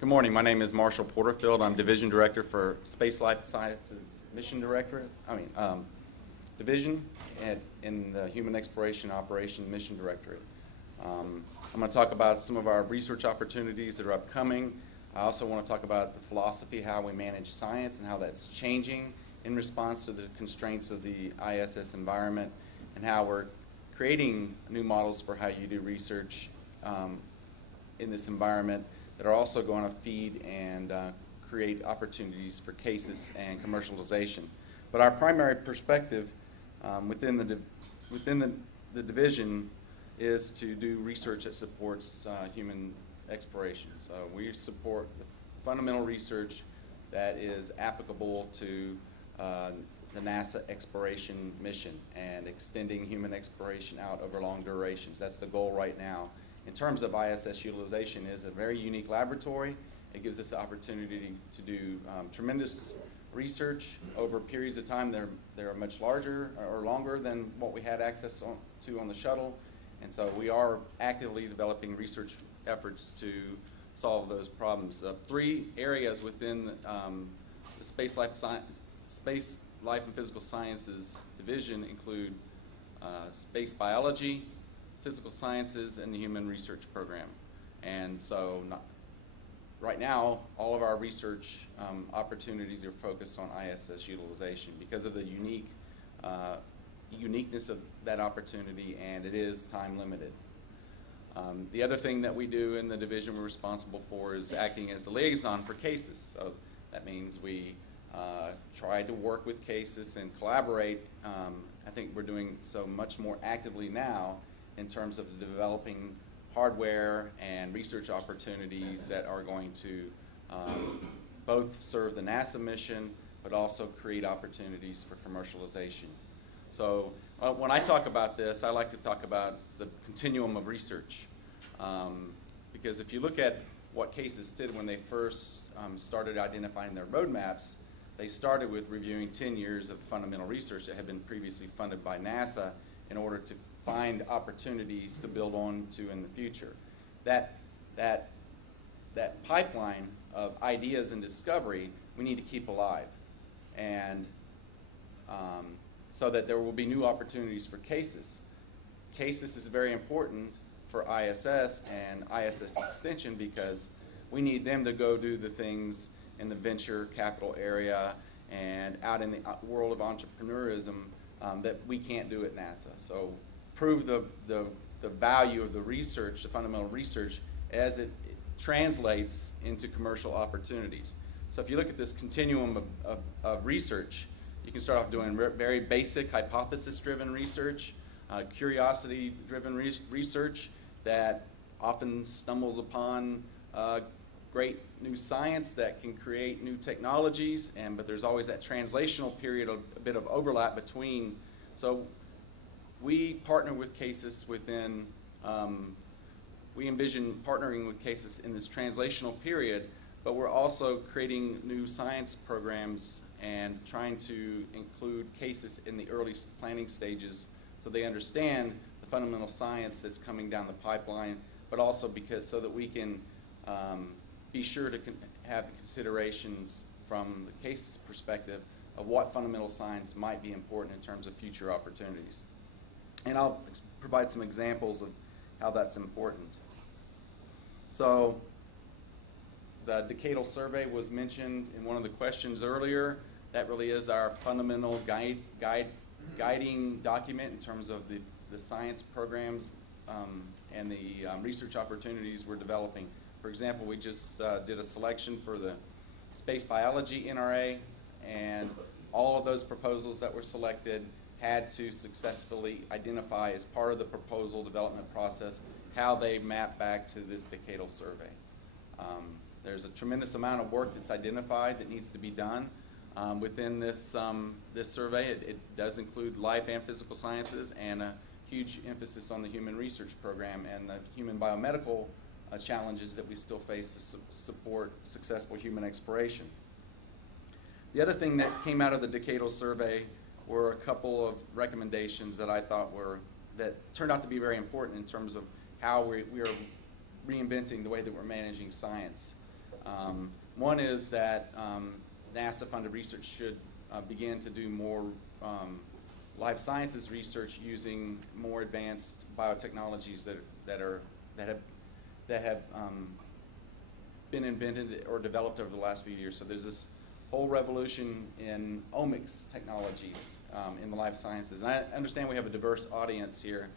Good morning. My name is Marshall Porterfield. I'm Division Director for Space Life Sciences Division in the Human Exploration Operation Mission Directorate. I'm going to talk about some of our research opportunities that are upcoming. I also want to talk about the philosophy, how we manage science and how that's changing in response to the constraints of the ISS environment, and how we're creating new models for how you do research in this environment that are also going to feed and create opportunities for cases and commercialization. But our primary perspective within the division is to do research that supports human exploration. So we support the fundamental research that is applicable to the NASA exploration mission and extending human exploration out over long durations. That's the goal right now. In terms of ISS utilization, it is a very unique laboratory. It gives us the opportunity to do tremendous research over periods of time. They're much larger or longer than what we had access to on the shuttle. And so we are actively developing research efforts to solve those problems. Three areas within the Space Life and Physical Sciences division include space biology, physical sciences, and the human research program. And so right now, all of our research opportunities are focused on ISS utilization because of the uniqueness of that opportunity, and it is time limited. The other thing that we do in the division we're responsible for is acting as a liaison for cases. So that means we try to work with cases and collaborate. I think we're doing so much more actively now in terms of developing hardware and research opportunities that are going to both serve the NASA mission but also create opportunities for commercialization. So when I talk about this, I like to talk about the continuum of research. Because if you look at what cases did when they first started identifying their roadmaps, they started with reviewing 10 years of fundamental research that had been previously funded by NASA in order to find opportunities to build on to in the future. That pipeline of ideas and discovery we need to keep alive, and so that there will be new opportunities for cases. Cases is very important for ISS and ISS extension because we need them to go do the things in the venture capital area and out in the world of entrepreneurism that we can't do at NASA. So prove the value of the research, the fundamental research, as it translates into commercial opportunities. So if you look at this continuum of research, you can start off doing very basic hypothesis-driven research, curiosity-driven research that often stumbles upon great new science that can create new technologies, but there's always that translational period, a bit of overlap between. So we partner with cases within, we envision partnering with cases in this translational period, but we're also creating new science programs and trying to include cases in the early planning stages so they understand the fundamental science that's coming down the pipeline, but also so that we can be sure to have the considerations from the case's perspective of what fundamental science might be important in terms of future opportunities. And I'll provide some examples of how that's important. So the decadal survey was mentioned in one of the questions earlier. That really is our fundamental guiding document in terms of the science programs and the research opportunities we're developing. For example, we just did a selection for the space biology NRA, and all of those proposals that were selected had to successfully identify as part of the proposal development process how they map back to this decadal survey. There's a tremendous amount of work that's identified that needs to be done within this survey. It does include life and physical sciences and a huge emphasis on the human research program and the human biomedical challenges that we still face to support successful human exploration. The other thing that came out of the decadal survey were a couple of recommendations that I thought that turned out to be very important in terms of how we are reinventing the way that we're managing science. One is that NASA-funded research should begin to do more life sciences research using more advanced biotechnologies that have been invented or developed over the last few years. So there's this whole revolution in omics technologies in the life sciences. And I understand we have a diverse audience here.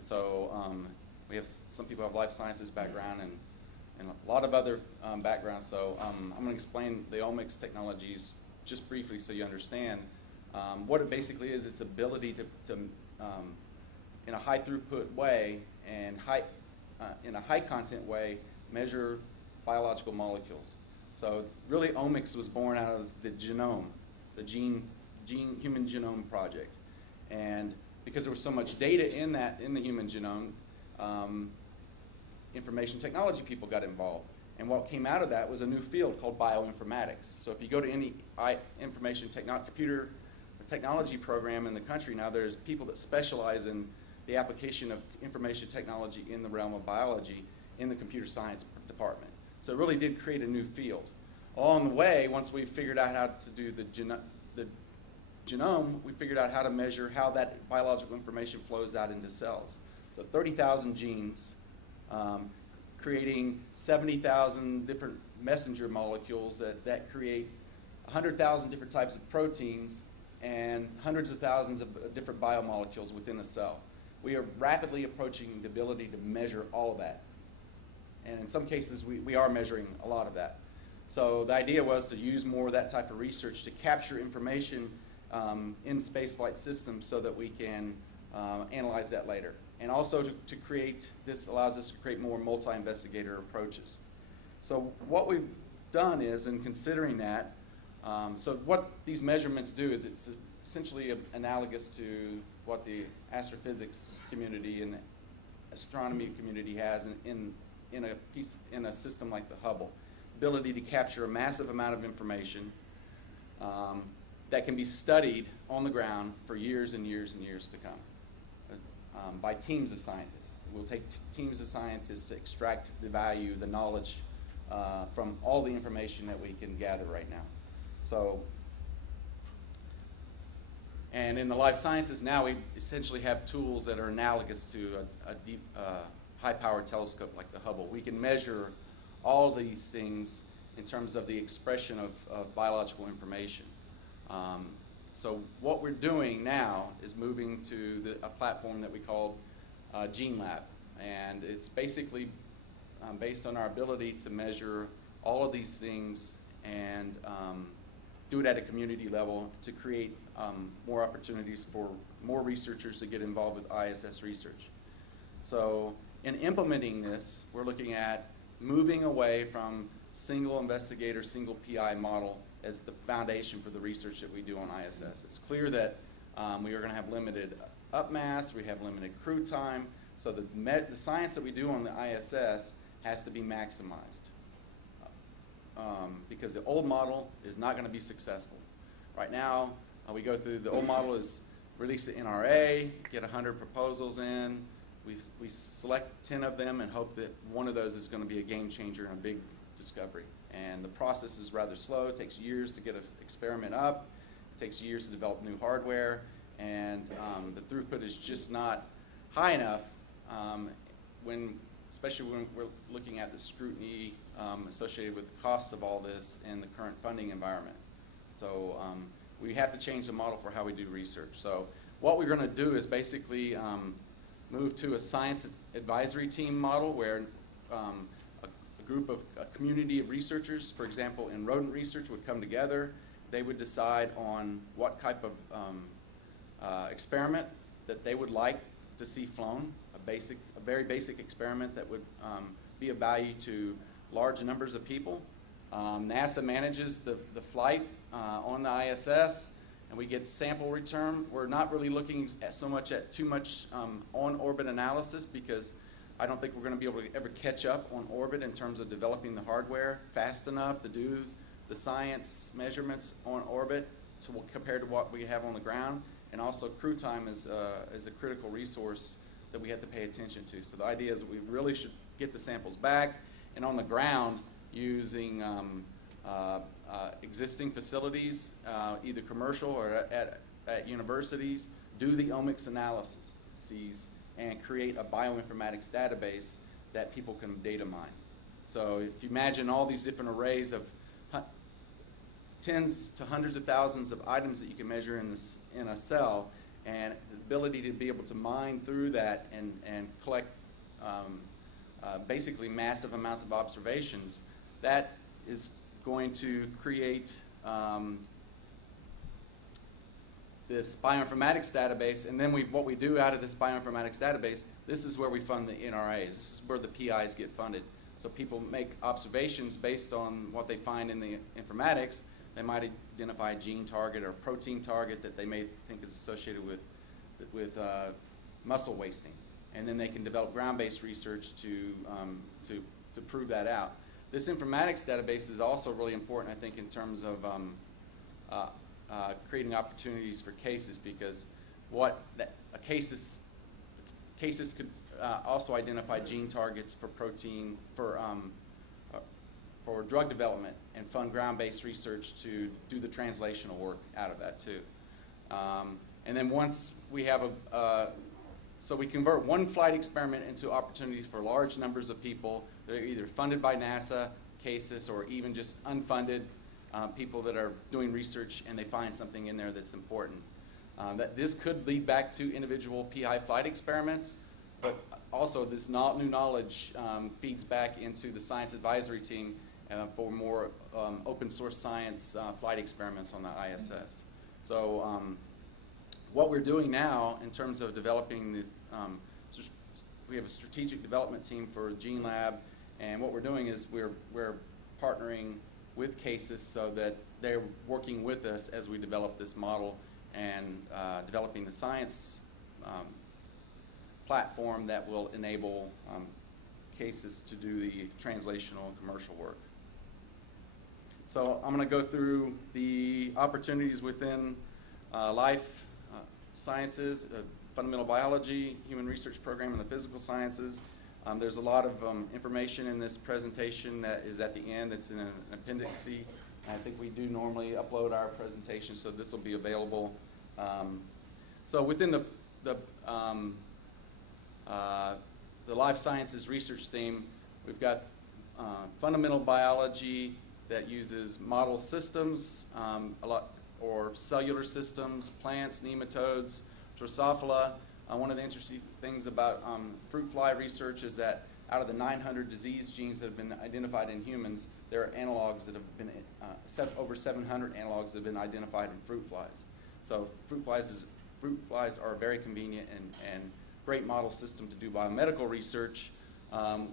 So we have some people have life sciences background and a lot of other backgrounds. So I'm going to explain the omics technologies just briefly so you understand. What it basically is, it's ability to in a high throughput way and in a high content way, measure biological molecules. So really omics was born out of the genome, the human genome project. And because there was so much data in the human genome, information technology people got involved. And what came out of that was a new field called bioinformatics. So if you go to any computer technology program in the country now, there's people that specialize in the application of information technology in the realm of biology in the computer science department. So it really did create a new field. Along the way, once we figured out how to do the genome, we figured out how to measure how that biological information flows out into cells. So 30,000 genes, creating 70,000 different messenger molecules that create 100,000 different types of proteins and hundreds of thousands of different biomolecules within a cell. We are rapidly approaching the ability to measure all of that. And in some cases, we are measuring a lot of that. So the idea was to use more of that type of research to capture information in spaceflight systems so that we can analyze that later. And also to create, this allows us to create more multi-investigator approaches. So what we've done is, in considering that, so what these measurements do is it's essentially analogous to what the astrophysics community and astronomy community has in a system like the Hubble. Ability to capture a massive amount of information that can be studied on the ground for years and years and years to come by teams of scientists. We'll take teams of scientists to extract the value, the knowledge from all the information that we can gather right now. So, and in the life sciences now, we essentially have tools that are analogous to a deep, high-powered telescope like the Hubble. We can measure all these things in terms of the expression of biological information. So what we're doing now is moving to a platform that we call Gene Lab. And it's basically based on our ability to measure all of these things and do it at a community level to create more opportunities for more researchers to get involved with ISS research. So in implementing this, we're looking at moving away from single investigator, single PI model as the foundation for the research that we do on ISS. It's clear that we are going to have limited upmass, we have limited crew time, so the science that we do on the ISS has to be maximized because the old model is not going to be successful. Right now, we go through, the old model is release the NRA, get 100 proposals in, we select 10 of them and hope that one of those is going to be a game changer and a big discovery. And the process is rather slow. It takes years to get an experiment up. It takes years to develop new hardware. And the throughput is just not high enough, especially when we're looking at the scrutiny associated with the cost of all this in the current funding environment. So we have to change the model for how we do research. So what we're going to do is basically move to a science advisory team model where a community of researchers, for example, in rodent research, would come together. They would decide on what type of experiment that they would like to see flown, a very basic experiment that would be of value to large numbers of people. NASA manages the flight on the ISS, and we get sample return. We're not really looking so much at too much on-orbit analysis because I don't think we're going to be able to ever catch up on orbit in terms of developing the hardware fast enough to do the science measurements on orbit compared to what we have on the ground. And also crew time is a critical resource that we have to pay attention to. So the idea is that we really should get the samples back, and on the ground, using existing facilities, either commercial or at universities, do the omics analyses and create a bioinformatics database that people can data mine. So if you imagine all these different arrays of tens to hundreds of thousands of items that you can measure in a cell, and the ability to be able to mine through that and collect basically massive amounts of observations, that is going to create this bioinformatics database. And then what we do out of this bioinformatics database, this is where we fund the NRAs. This is where the PIs get funded. So people make observations based on what they find in the informatics. They might identify a gene target or a protein target that they may think is associated with muscle wasting. And then they can develop ground-based research to prove that out. This informatics database is also really important, I think, in terms of creating opportunities for cases, because cases could also identify gene targets for protein for drug development and fund ground-based research to do the translational work out of that too. And then once we have so we convert one flight experiment into opportunities for large numbers of people that are either funded by NASA, CASIS, or even just unfunded people that are doing research and they find something in there that's important. That this could lead back to individual PI flight experiments, but also this new knowledge feeds back into the science advisory team for more open source science flight experiments on the ISS. So what we're doing now in terms of developing this, we have a strategic development team for Gene Lab, and what we're doing is we're partnering with CASIS so that they're working with us as we develop this model and developing the science platform that will enable CASIS to do the translational and commercial work. So I'm going to go through the opportunities within life sciences, fundamental biology, human research program, and the physical sciences. There's a lot of information in this presentation that is at the end. It's in an Appendix C. I think we do normally upload our presentation, so this will be available. So within the life sciences research theme, we've got fundamental biology that uses model systems, or cellular systems, plants, nematodes, Drosophila. One of the interesting things about fruit fly research is that out of the 900 disease genes that have been identified in humans, there are analogs that have been, over 700 analogs that have been identified in fruit flies. So fruit flies are a very convenient and great model system to do biomedical research.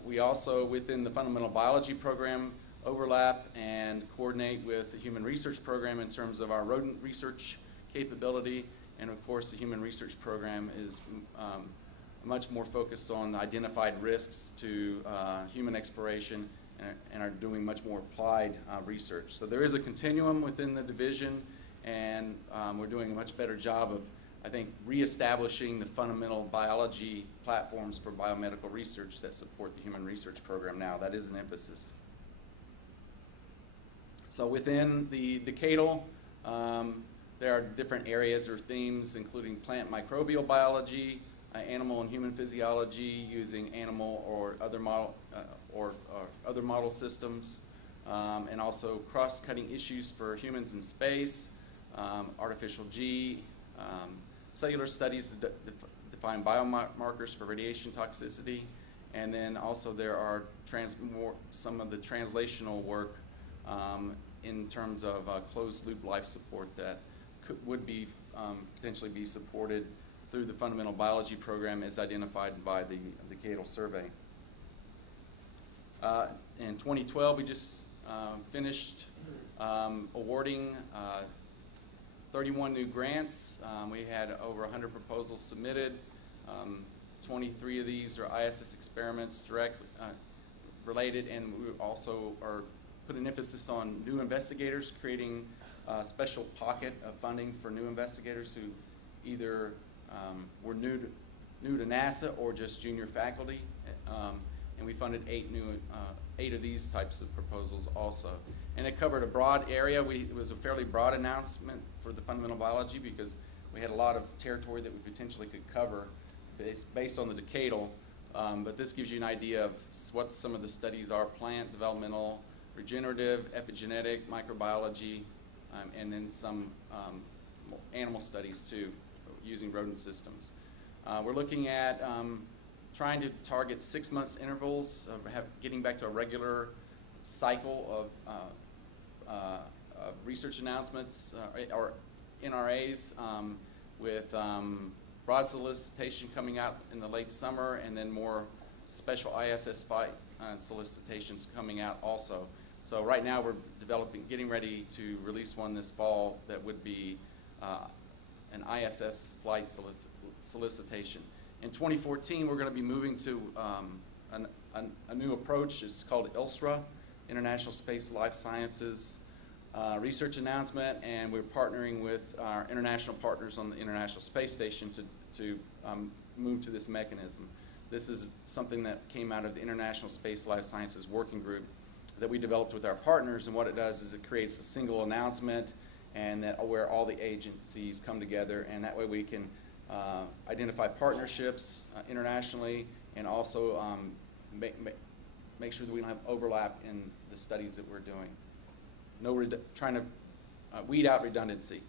We also, within the fundamental biology program, overlap and coordinate with the human research program in terms of our rodent research capability. And of course, the human research program is much more focused on identified risks to human exploration and are doing much more applied research. So there is a continuum within the division, and we're doing a much better job of, I think, reestablishing the fundamental biology platforms for biomedical research that support the human research program now. That is an emphasis. So within the decadal, there are different areas or themes, including plant microbial biology, animal and human physiology using animal or other model systems, and also cross-cutting issues for humans in space, artificial G, cellular studies to define biomarkers for radiation toxicity, and then also there are some of the translational work in terms of closed-loop life support that would be potentially be supported through the fundamental biology program as identified by the decadal survey. In 2012, we just finished awarding 31 new grants. We had over 100 proposals submitted. 23 of these are ISS experiments directly related, and we also are put an emphasis on new investigators, creating a special pocket of funding for new investigators who either were new to NASA or just junior faculty and we funded 8 of these types of proposals also. And it covered a broad area. It was a fairly broad announcement for the fundamental biology because we had a lot of territory that we potentially could cover based on the decadal. But this gives you an idea of what some of the studies are: plant, developmental, regenerative, epigenetic, microbiology, and then some animal studies too, using rodent systems. We're looking at trying to target 6 months intervals of getting back to a regular cycle of research announcements or NRAs with broad solicitation coming out in the late summer, and then more special ISSRDC solicitations coming out also. So right now we're getting ready to release one this fall that would be an ISS flight solicitation. In 2014, we're going to be moving to a new approach. It's called ISSRDC, International Space Life Sciences Research Announcement, and we're partnering with our international partners on the International Space Station to move to this mechanism. This is something that came out of the International Space Life Sciences Working Group that we developed with our partners, and what it does is it creates a single announcement and where all the agencies come together, and that way we can identify partnerships internationally, and also make sure that we don't have overlap in the studies that we're doing. Trying to weed out redundancy.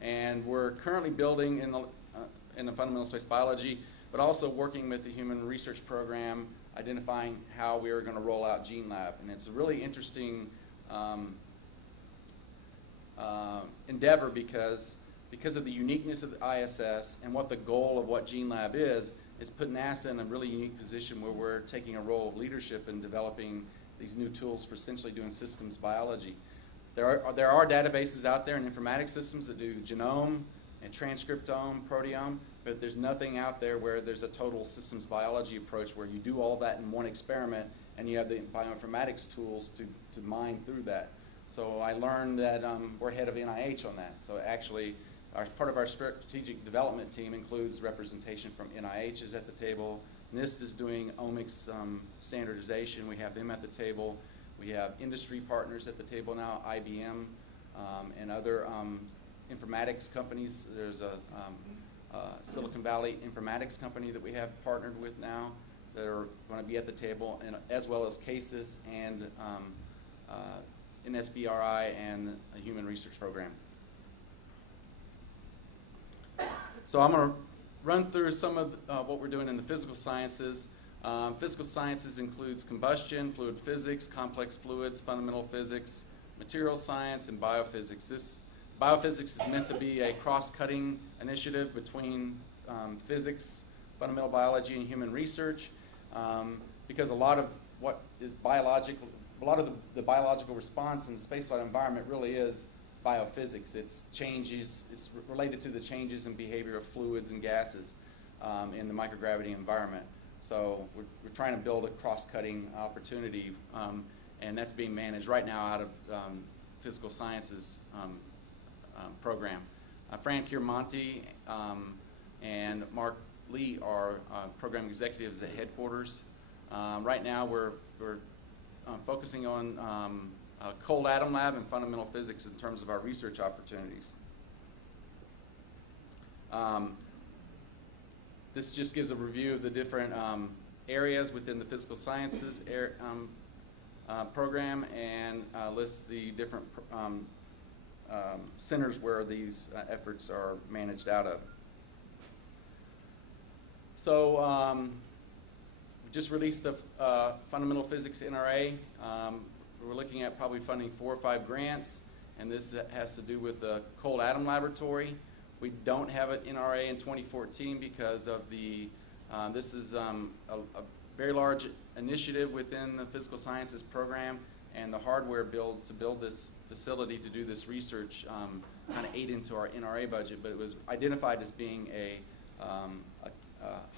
And we're currently building in the fundamental space biology, but also working with the Human Research Program, identifying how we are going to roll out Gene Lab. And it's a really interesting endeavor because of the uniqueness of the ISS and what the goal of what Gene Lab is. It's put NASA in a really unique position where we're taking a role of leadership in developing these new tools for essentially doing systems biology. There are databases out there in informatics systems that do genome and transcriptome, proteome, but there's nothing out there where there's a total systems biology approach where you do all that in one experiment and you have the bioinformatics tools to mine through that. So I learned that we're ahead of NIH on that. So actually, part of our strategic development team includes representation from NIH is at the table. NIST is doing omics standardization. We have them at the table. We have industry partners at the table now, IBM and other informatics companies. There's a Silicon Valley informatics company that we have partnered with now that are going to be at the table, and as well as CASIS and NSBRI and the Human Research Program. So I'm going to run through some of what we're doing in the physical sciences. Physical sciences includes combustion, fluid physics, complex fluids, fundamental physics, material science, and biophysics. Biophysics is meant to be a cross-cutting initiative between physics, fundamental biology, and human research, because a lot of what is biological, a lot of the biological response in the spaceflight environment really is biophysics. It's related to the changes in behavior of fluids and gases in the microgravity environment. So we're trying to build a cross-cutting opportunity, and that's being managed right now out of physical sciences program. Fran Chiaramonte and Mark Lee are program executives at headquarters. Right now we're focusing on cold atom lab and fundamental physics in terms of our research opportunities. This just gives a review of the different areas within the physical sciences program, and lists the different centers where these efforts are managed out of. So we just released the fundamental physics NRA. We're looking at probably funding 4 or 5 grants, and this has to do with the cold atom laboratory. We don't have an NRA in 2014 because of the, this is a very large initiative within the physical sciences program, and the hardware build to build this facility to do this research kind of ate into our NRA budget, but it was identified as being a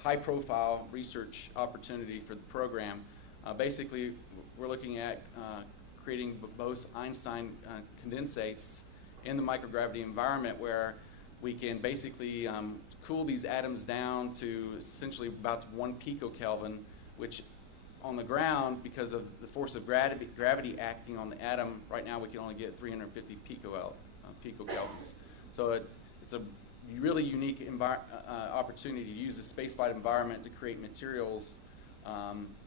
high-profile research opportunity for the program. Basically, we're looking at creating Bose-Einstein condensates in the microgravity environment where we can basically cool these atoms down to essentially about 1 picokelvin, which on the ground, because of the force of gravity acting on the atom, right now we can only get 350 picokelvins. So it's a really unique opportunity to use the space-flight environment to create materials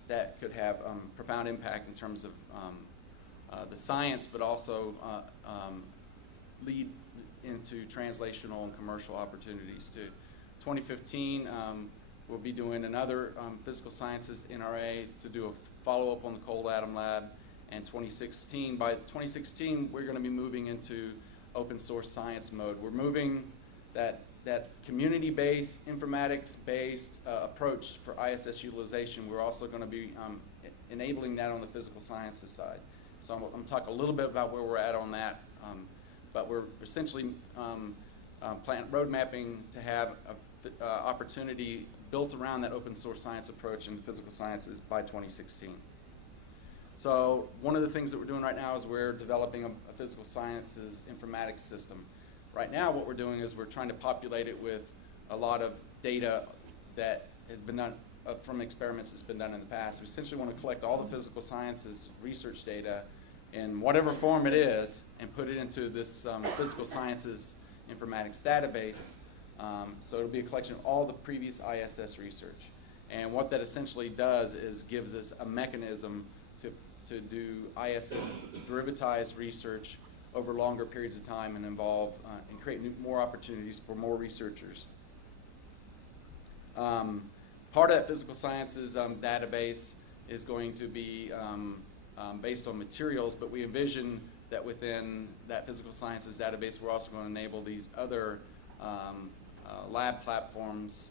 that could have profound impact in terms of the science, but also lead into translational and commercial opportunities too. 2015, we'll be doing another physical sciences NRA to do a follow-up on the cold atom lab. And 2016, by 2016, we're going to be moving into open source science mode. We're moving that community-based, informatics-based approach for ISS utilization. We're also going to be enabling that on the physical sciences side. So I'm going to talk a little bit about where we're at on that. But we're essentially road mapping to have an opportunity built around that open source science approach in physical sciences by 2016. So one of the things that we're doing right now is we're developing a physical sciences informatics system. Right now what we're doing is we're trying to populate it with a lot of data that has been done from experiments that's been done in the past. We essentially want to collect all the physical sciences research data in whatever form it is and put it into this physical sciences informatics database. So it'll be a collection of all the previous ISS research. And what that essentially does is gives us a mechanism to do ISS derivatized research over longer periods of time and involve and create more opportunities for more researchers. Part of that physical sciences database is going to be based on materials, but we envision that within that physical sciences database, we're also going to enable these other lab platforms,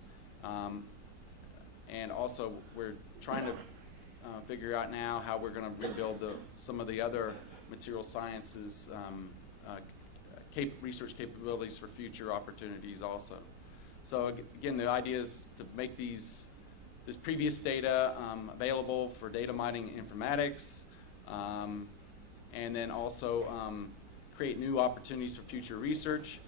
and also we're trying to figure out now how we're going to rebuild some of the other material sciences research capabilities for future opportunities also. So again, the idea is to make this previous data available for data mining and informatics, and then also create new opportunities for future research.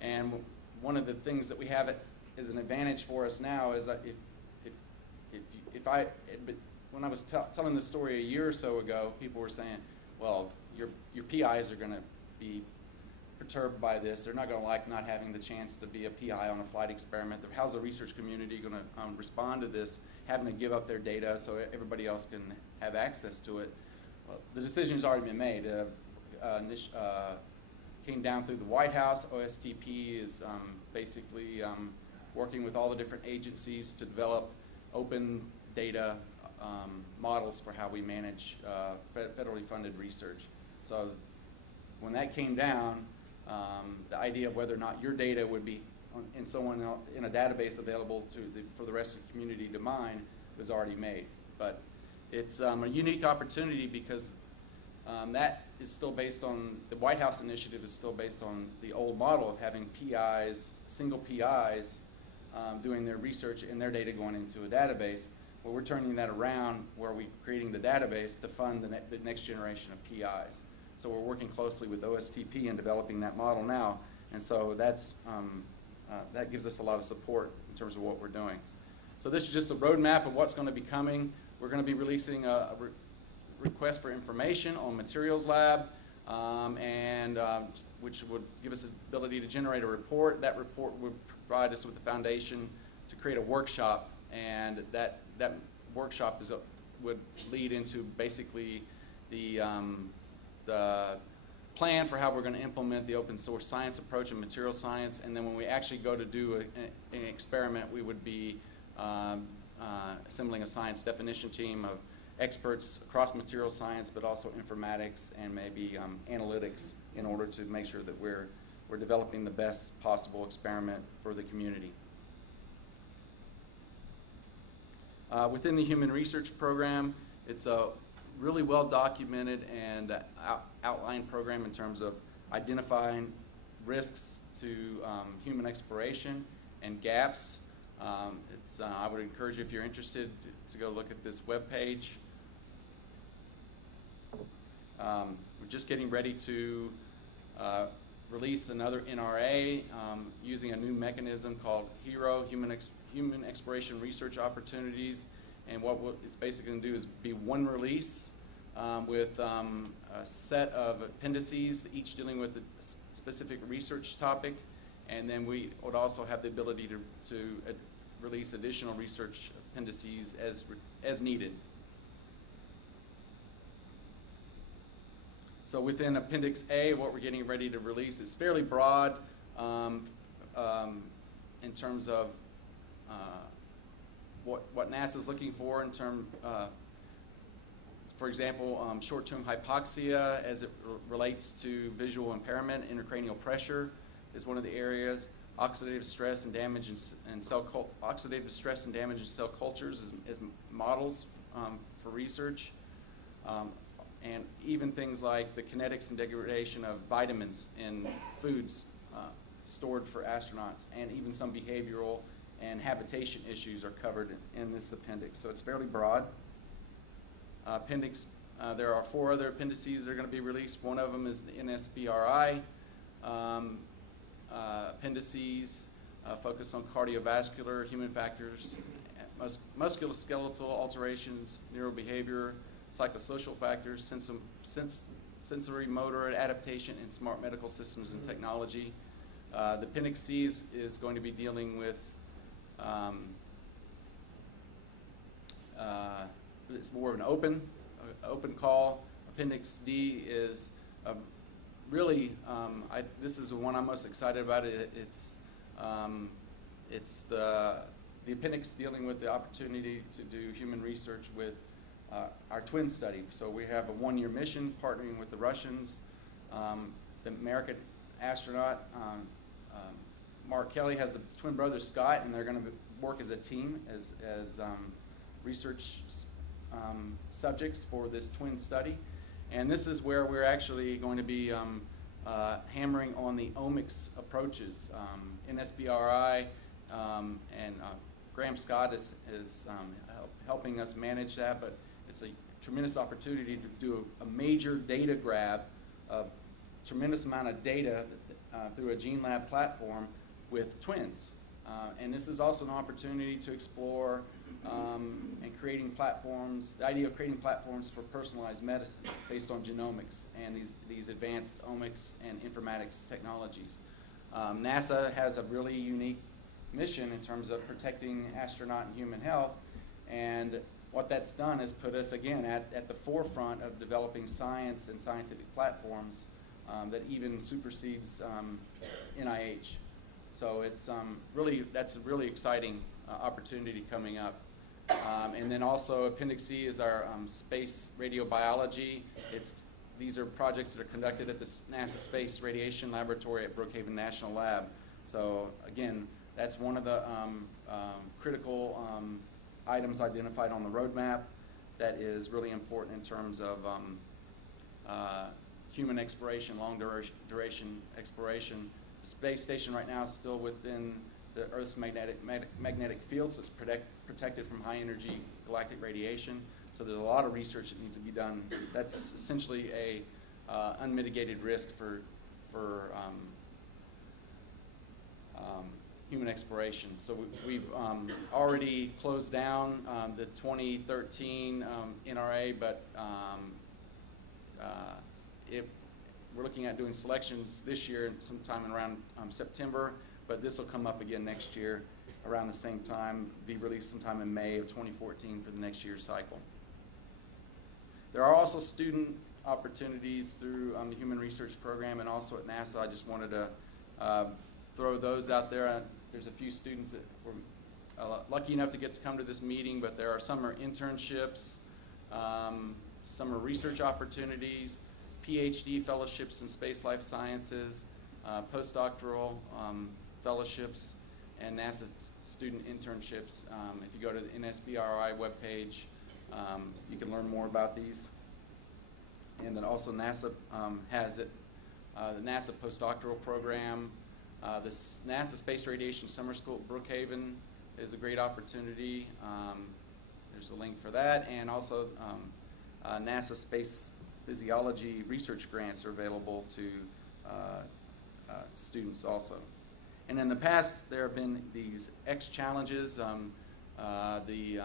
And one of the things that we have as an advantage for us now is that when I was telling this story a year or so ago, people were saying, well, your PIs are going to be perturbed by this. They're not going to like not having the chance to be a PI on a flight experiment. How's the research community going to respond to this, having to give up their data so everybody else can have access to it? Well, the decision's already been made. Came down through the White House. OSTP is basically working with all the different agencies to develop open data models for how we manage federally funded research. So when that came down, the idea of whether or not your data would be in a database available for the rest of the community to mine was already made. But it's a unique opportunity because that is still based on, the White House initiative is still based on the old model of having PIs, single PIs, doing their research and their data going into a database. Well, we're turning that around where we're creating the database to fund the next generation of PIs. So we're working closely with OSTP in developing that model now. And so that gives us a lot of support in terms of what we're doing. So this is just a roadmap of what's going to be coming. We're going to be releasing a request for information on Materials Lab, which would give us the ability to generate a report. That report would provide us with the foundation to create a workshop, and that workshop would lead into basically the plan for how we're going to implement the open source science approach in material science. And then when we actually go to do an experiment, we would be assembling a science definition team of experts across material science, but also informatics and maybe analytics, in order to make sure that we're developing the best possible experiment for the community. Within the Human Research Program, it's a really well documented and outlined program in terms of identifying risks to human exploration and gaps. I would encourage you, if you're interested, to go look at this webpage. We're just getting ready to release another NRA using a new mechanism called HERO, Human Exploration Research Opportunities. And what it's basically going to do is be one release with a set of appendices, each dealing with a specific research topic. And then we would also have the ability to release additional research appendices as needed. So within Appendix A, what we're getting ready to release is fairly broad in terms of what NASA is looking for in terms, for example, short-term hypoxia as it relates to visual impairment. Intracranial pressure is one of the areas. Oxidative stress and damage in cell cultures as models for research. And even things like the kinetics and degradation of vitamins in foods stored for astronauts, and even some behavioral and habitation issues are covered in this appendix. So it's fairly broad. There are 4 other appendices that are going to be released. One of them is the NSBRI appendices, focus on cardiovascular, human factors, musculoskeletal alterations, neurobehavior, psychosocial factors, sensory motor adaptation, and smart medical systems and technology. The Appendix C is going to be dealing with it's more of an open call. Appendix D is really this is the one I'm most excited about. It's the appendix dealing with the opportunity to do human research with our twin study. So we have a 1-year mission partnering with the Russians, the American astronaut Mark Kelly has a twin brother Scott, and they're going to work as a team as research subjects for this twin study. And this is where we're actually going to be hammering on the omics approaches. NSBRI and Graham Scott is helping us manage that, but it's a tremendous opportunity to do a major data grab of tremendous amount of data through a gene lab platform with twins. And this is also an opportunity to explore and creating platforms, the idea of creating platforms for personalized medicine based on genomics and these advanced omics and informatics technologies. NASA has a really unique mission in terms of protecting astronaut and human health, and what that's done is put us again at the forefront of developing science and scientific platforms that even supersedes NIH. So it's that's a really exciting opportunity coming up. And then also Appendix C is our space radiobiology. These are projects that are conducted at the NASA Space Radiation Laboratory at Brookhaven National Lab. So again, that's one of the critical items identified on the roadmap that is really important in terms of human exploration, long duration exploration. The space station right now is still within the Earth's magnetic field, so it's protected from high energy galactic radiation. So there's a lot of research that needs to be done. That's essentially a unmitigated risk for human exploration. So we've already closed down the 2013 NRA, but we're looking at doing selections this year sometime around September, but this will come up again next year around the same time, be released sometime in May of 2014 for the next year's cycle. There are also student opportunities through the Human Research Program and also at NASA. I just wanted to throw those out there. There's a few students that were lucky enough to get to come to this meeting, but there are summer internships, summer research opportunities, PhD fellowships in space life sciences, postdoctoral fellowships, and NASA student internships. If you go to the NSBRI webpage, you can learn more about these. And then also NASA has it, the NASA postdoctoral program. The NASA Space Radiation Summer School at Brookhaven is a great opportunity. There's a link for that. And also NASA Space Physiology research grants are available to students also. And in the past, there have been these X challenges. The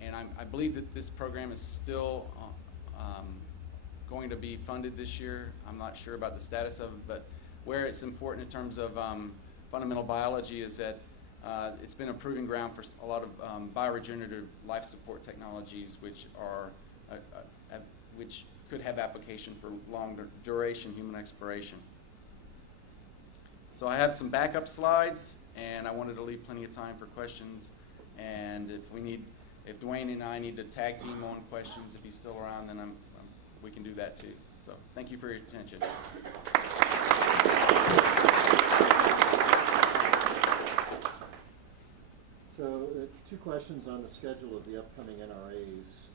and I believe that this program is still going to be funded this year. I'm not sure about the status of it, but where it's important in terms of fundamental biology is that it's been a proving ground for a lot of bioregenerative life support technologies, which are which could have application for long duration human exploration. So I have some backup slides, and I wanted to leave plenty of time for questions. And if Dwayne and I need to tag team on questions, if he's still around, then we can do that too. So thank you for your attention. So two questions on the schedule of the upcoming NRAs.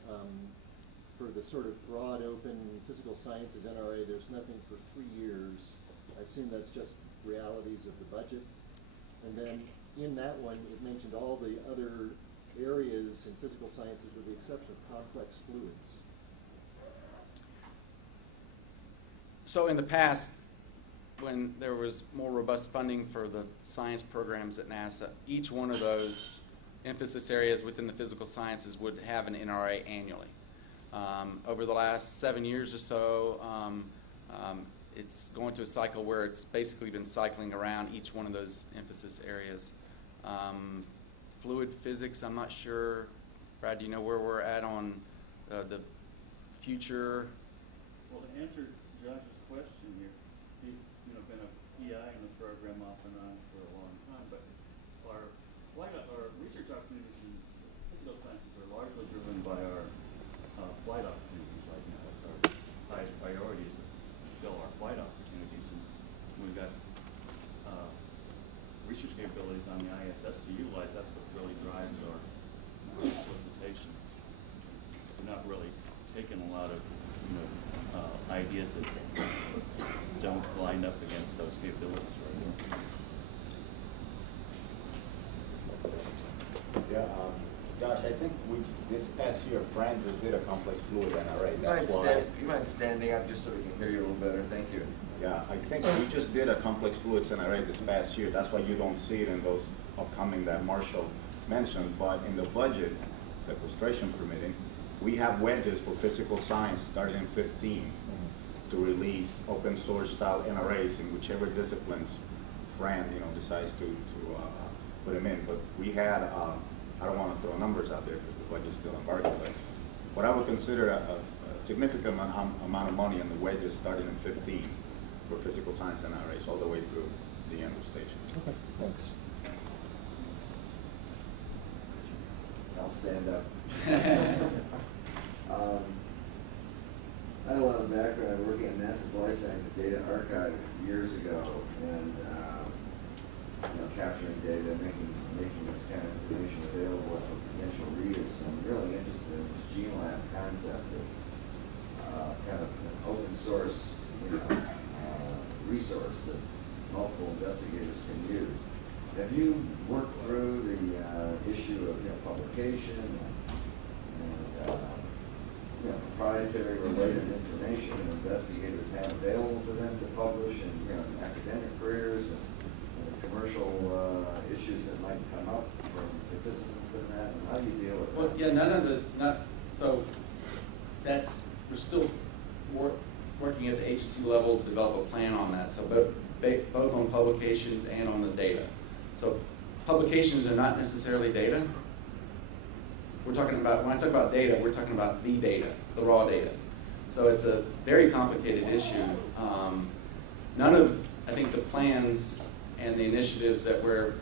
For the sort of broad open physical sciences NRA, there's nothing for 3 years. I assume that's just realities of the budget. And then in that one, it mentioned all the other areas in physical sciences with the exception of complex fluids. So in the past, when there was more robust funding for the science programs at NASA, each one of those emphasis areas within the physical sciences would have an NRA annually. Over the last 7 years or so, it's going to a cycle where it's basically been cycling around each one of those emphasis areas. Fluid physics, I'm not sure. Brad, do you know where we're at on the future? Well, to answer Josh's question here, he's been a PI in the program off and on for a long time, but our research opportunities in physical sciences are largely driven by our flight opportunities right now. That's our highest priority is to fill our flight opportunities, and we've got research capabilities on the ISS to utilize. That's what really drives our solicitation. We're not really taking a lot of ideas that don't line up against those capabilities right now. Yeah, Josh, I think this past year, Fran just did a complex fluid NRA. You mind standing up just so we can hear you a little better? Thank you. Yeah, I think we just did a complex fluids NRA this past year. That's why you don't see it in those upcoming that Marshall mentioned. But in the budget, sequestration permitting, we have wedges for physical science starting in 15 to release open source style NRAs in whichever disciplines Fran decides to put them in. But we had, I don't want to throw numbers out there because the budget's still embargoed, but what I would consider a significant amount of money in the wedges starting in 15 for physical science NRAs all the way through the end of station. Okay, thanks. I'll stand up. I had a lot of background working at NASA's Life Sciences Data Archive years ago, and capturing data, making this kind of information available for potential readers. So I'm really interested in this GeneLab concept of kind of an open source, resource that multiple investigators can use. Have you worked through the issue of publication and proprietary related information that investigators have available to them to publish in academic careers and commercial issues that might come up from participants in that? And how do you deal with that? Yeah, so we're still working at the agency level to develop a plan on that. So both on publications and on the data. So publications are not necessarily data. We're talking about, when I talk about data, we're talking about the data, the raw data. So it's a very complicated issue. I think the plans and the initiatives that we're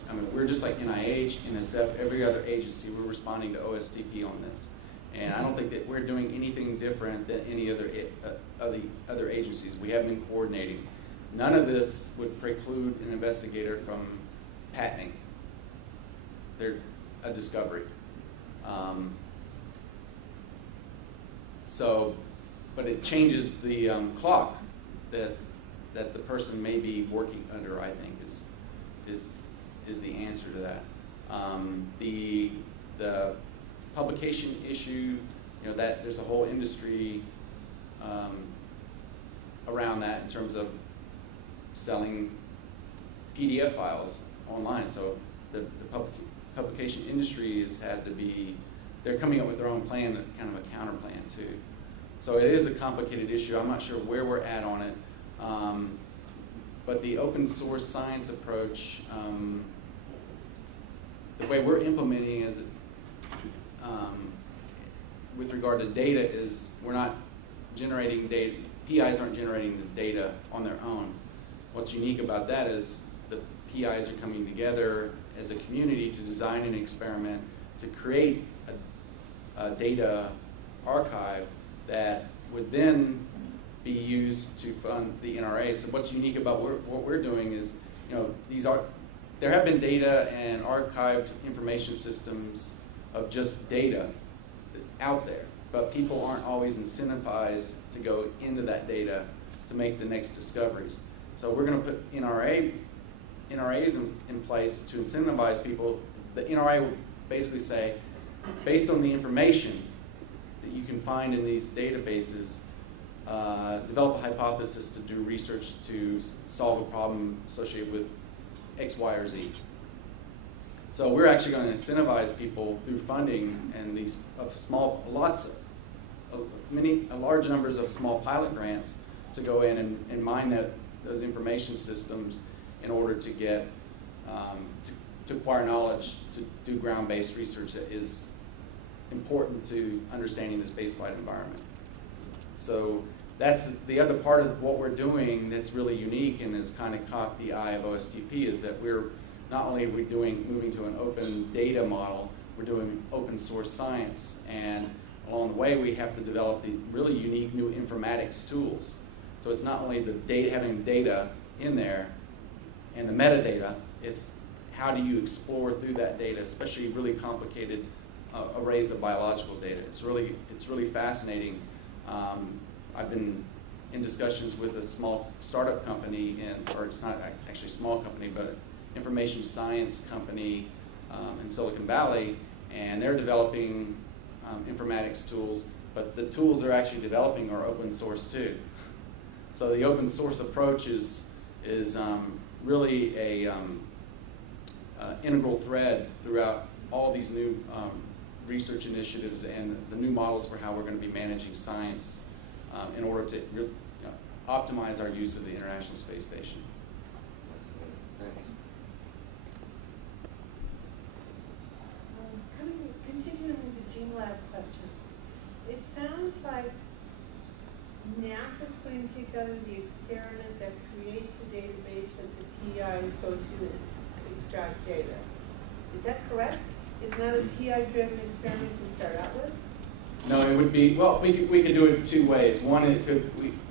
just like NIH, NSF, every other agency, we're responding to OSTP on this. And I don't think that we're doing anything different than any other agencies. We have been coordinating. None of this would preclude an investigator from patenting a discovery. But it changes the clock that the person may be working under, I think, is the answer to that. The publication issue, that there's a whole industry around that in terms of selling PDF files online. So the publication industry has had to be, they're coming up with their own plan, kind of a counter plan too. So it is a complicated issue. I'm not sure where we're at on it. But the open source science approach, the way we're implementing is with regard to data is we're not generating data, PIs aren't generating the data on their own. What's unique about that is the PIs are coming together as a community to design an experiment to create a data archive that would then be used to fund the NRA. So what's unique about what we're doing is, there have been data and archived information systems of just data out there, but people aren't always incentivized to go into that data to make the next discoveries. So we're going to put NRAs in place to incentivize people. The NRA will basically say, based on the information that you can find in these databases, develop a hypothesis to do research to solve a problem associated with X, Y, or Z. So we're actually going to incentivize people through funding and these large numbers of small pilot grants to go in and mine those information systems in order to get to acquire knowledge to do ground-based research that is important to understanding the spaceflight environment. So that's the other part of what we're doing that's really unique and has kind of caught the eye of OSTP, is that we're not only are we moving to an open data model, we're doing open source science, and along the way we have to develop the really unique new informatics tools. So it's not only the data, having data in there and the metadata, it's how do you explore through that data, especially really complicated arrays of biological data. It's really fascinating. I've been in discussions with a small startup company, or it's not actually a small company, but an information science company in Silicon Valley, and they're developing informatics tools, but the tools they're actually developing are open source too. So the open source approach is really a integral thread throughout all these new research initiatives and the new models for how we're going to be managing science in order to optimize our use of the International Space Station. Thanks. Continuing with the Gene Lab question, it sounds like NASA's putting together the experiment that creates the database that the PIs go to extract data. Is that correct? Is not a PI-driven experiment to start out with? No, it would be, well, we could do it two ways. One,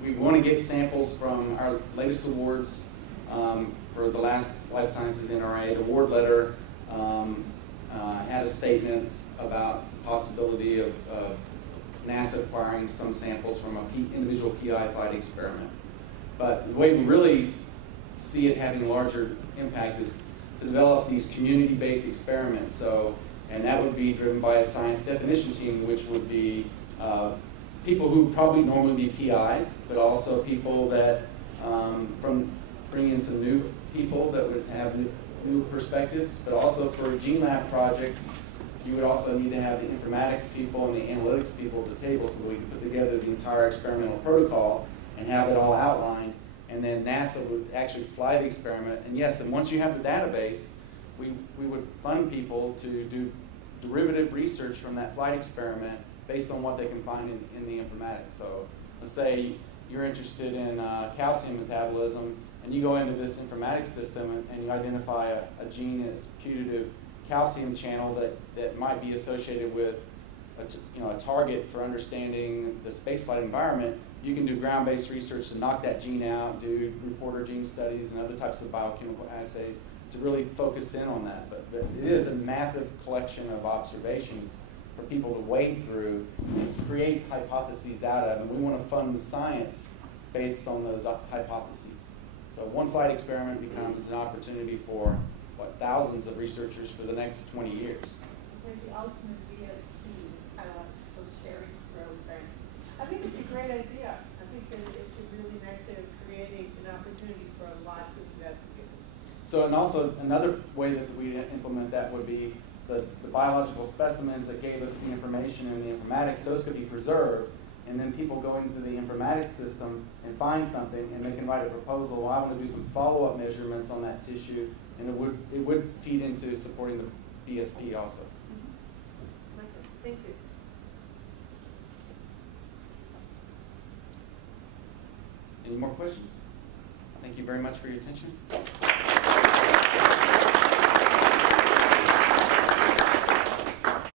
we want to get samples from our latest awards for the last Life Sciences NRA. The award letter had a statement about the possibility of NASA acquiring some samples from an individual PI flight experiment. But the way we really see it having larger impact is to develop these community-based experiments. So, and that would be driven by a science definition team, which would be people who would probably normally be PIs, but also people that bring in some new people that would have new perspectives. But also for a Gene Lab project, you would also need to have the informatics people and the analytics people at the table so that we could put together the entire experimental protocol and have it all outlined. And then NASA would actually fly the experiment. And yes, and once you have the database, we would fund people to do derivative research from that flight experiment based on what they can find in the informatics. So let's say you're interested in calcium metabolism, and you go into this informatics system and you identify a gene that's putative calcium channel that might be associated with a target for understanding the spaceflight environment. You can do ground-based research to knock that gene out, do reporter gene studies and other types of biochemical assays to really focus in on that. But it is a massive collection of observations for people to wade through and create hypotheses out of, and we want to fund the science based on those hypotheses. So one flight experiment becomes an opportunity for, thousands of researchers for the next 20 years. Like the ultimate VSP biological sharing program. I think it's a great idea. I think that it's a really nice way of creating an opportunity for lots of investigators. So, and also another way that we implement that would be the biological specimens that gave us the information in the informatics, those could be preserved, and then people go into the informatics system and find something, and they can write a proposal, well, I want to do some follow-up measurements on that tissue, and it would feed into supporting the BSP also. Okay, thank you. Any more questions? Thank you very much for your attention.